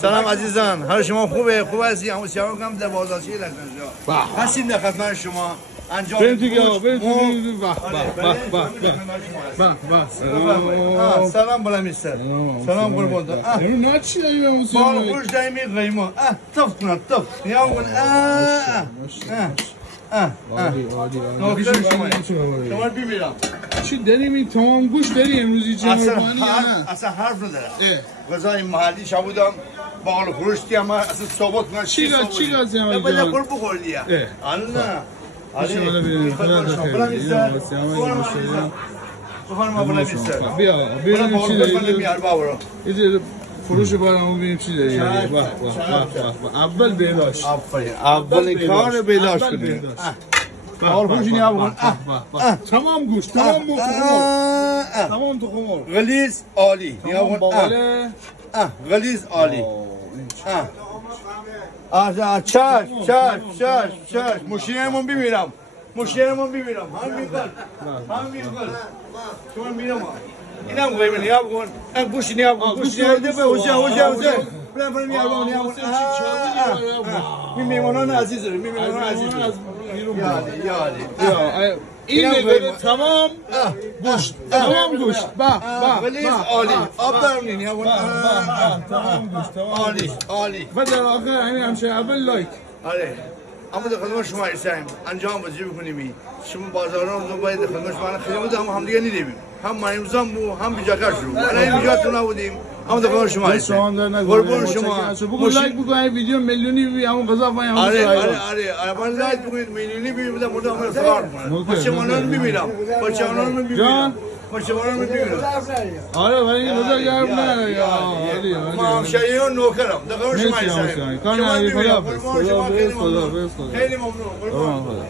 سلام عزیزان، حال شما خوبه؟ خوب هستی؟ همون سیاه کم در بازارچه لکنجا هستیم در خدمت شما. انجام سلام بالا میستر. سلام قربان. نه چی داریم؟ بال خوش دایمی قیمه. تفت کن تفت. یا کن. شما ببینم. چی داریم این تمام گوش داری امروزی چه اصلا حرف نداره. غذای محلی شبودم بال خوش دیم اصلا صحبت کنم. چی غذا میگی؟ باید قرب بخوردی. الله. فروش برامون ببینیم چی داری. اول بهداشت. اول کار بهداشت کنیم. فروش نیا بکن. تمام گوشت، تمام مخمور. تمام تخمور. غلیظ عالی. نیا بکن. غلیظ عالی. چش مشینمون ببینم. هم میگل شما میرم اینم قیمه نیا بکن گوش نیا بکن گوش نیا بکن برم نیا بکن میمونان عزیز این میگه تمام گوشت غلیظ عالی آب دارم نیا بکن تمام گوشت عالی و در آخر همین همشه اول لایک. آره اما در خدمت شما هستیم انجام وظیفه بکنیم. شما بازاران رو باید در خدمت شما خیلی بود هم دیگه ندیدیم. هم مایمزان بود هم بیجاکش بود. الان اینجا تو نبودیم. اما در خدمت شما هستیم. قربون شما. بگو لایک بکنید ویدیو میلیونی بی همون غذا فاین همون. آره من لایک بکنید میلیونی بی بودم مردم همه فرار کنن. بچه‌مانان میبینم. آره ولی روزا گرم نه ما همشهریان نوکرم در خدمت شما هستیم. شما میبینم. خیلی ممنون.